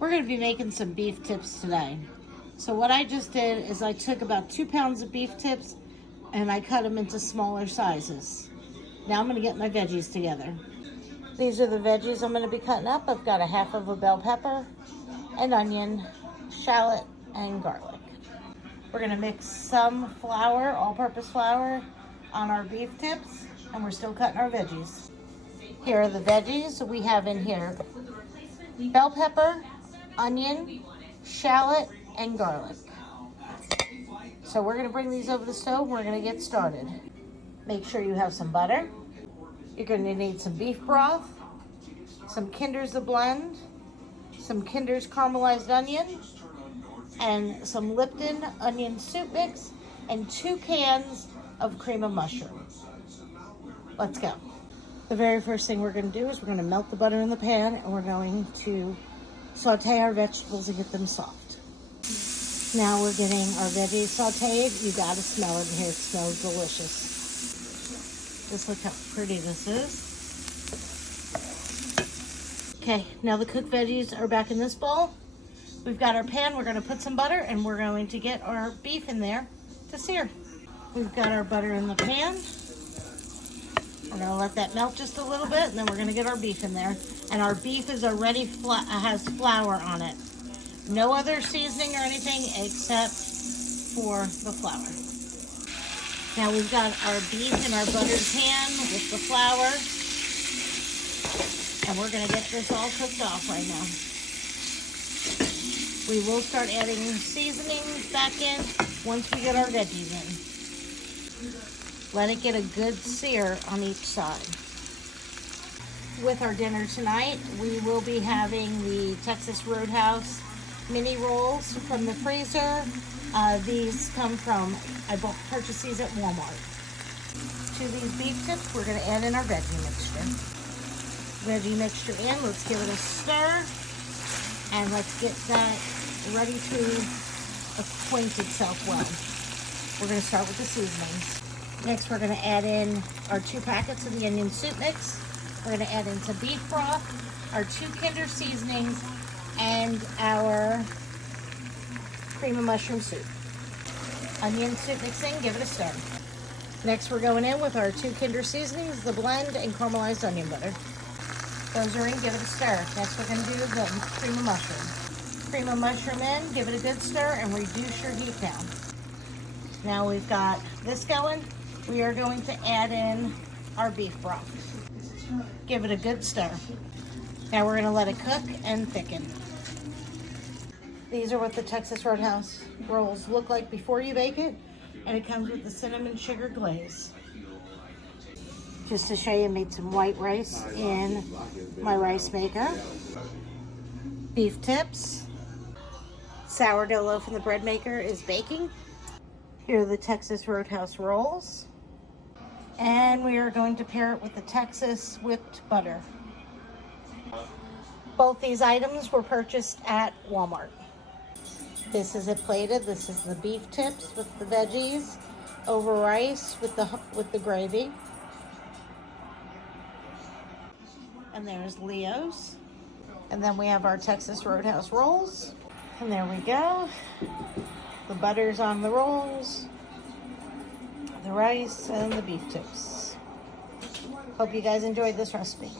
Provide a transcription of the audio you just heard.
We're going to be making some beef tips today. So what I just did is I took about 2 pounds of beef tips and I cut them into smaller sizes. Now I'm going to get my veggies together. These are the veggies I'm going to be cutting up. I've got a half of a bell pepper, an onion, shallot, and garlic. We're going to mix some flour, all-purpose flour, on our beef tips, and we're still cutting our veggies. Here are the veggies we have in here: bell pepper, onion, shallot, and garlic. So we're going to bring these over the stove and we're going to get started. Make sure you have some butter. You're going to need some beef broth, some Kinder's The Blend, some Kinder's caramelized onion, and some Lipton onion soup mix, and 2 cans of cream of mushroom. Let's go. The very first thing we're going to do is we're going to melt the butter in the pan and we're going to saute our vegetables and get them soft. Now we're getting our veggies sauteed. You got to smell it in here. It smells delicious. Just look how pretty this is. Okay, now the cooked veggies are back in this bowl. We've got our pan. We're going to put some butter and we're going to get our beef in there to sear. We've got our butter in the pan. We're going to let that melt just a little bit, and then we're going to get our beef in there. And our beef is already has flour on it. No other seasoning or anything except for the flour. Now we've got our beef in our buttered pan with the flour. And we're going to get this all cooked off right now. We will start adding seasonings back in once we get our veggies in. Let it get a good sear on each side. With our dinner tonight, we will be having the Texas Roadhouse mini rolls from the freezer. These come from, I purchased these at Walmart. To these beef tips, we're going to add in our veggie mixture. Veggie mixture in, let's give it a stir. And let's get that ready to acquaint itself well. We're going to start with the seasonings. Next, we're going to add in our 2 packets of the onion soup mix. We're going to add in some beef broth, our 2 Kinder seasonings, and our cream of mushroom soup. Onion soup mix in, give it a stir. Next, we're going in with our 2 Kinder seasonings, the blend, and caramelized onion butter. Those are in, give it a stir. Next, we're going to do the cream of mushroom. Cream of mushroom in, give it a good stir, and reduce your heat down. Now we've got this going. We are going to add in our beef broth. Give it a good stir. Now we're going to let it cook and thicken. These are what the Texas Roadhouse rolls look like before you bake it, and it comes with the cinnamon sugar glaze. Just to show you, I made some white rice in my rice maker. Beef tips. Sourdough loaf in the bread maker is baking. Here are the Texas Roadhouse rolls. And we are going to pair it with the Texas whipped butter. Both these items were purchased at Walmart. This is it plated. This is the beef tips with the veggies over rice with the gravy. And there's Leo's. And then we have our Texas Roadhouse rolls. And there we go. The butter's on the rolls, the rice, and the beef tips. Hope you guys enjoyed this recipe.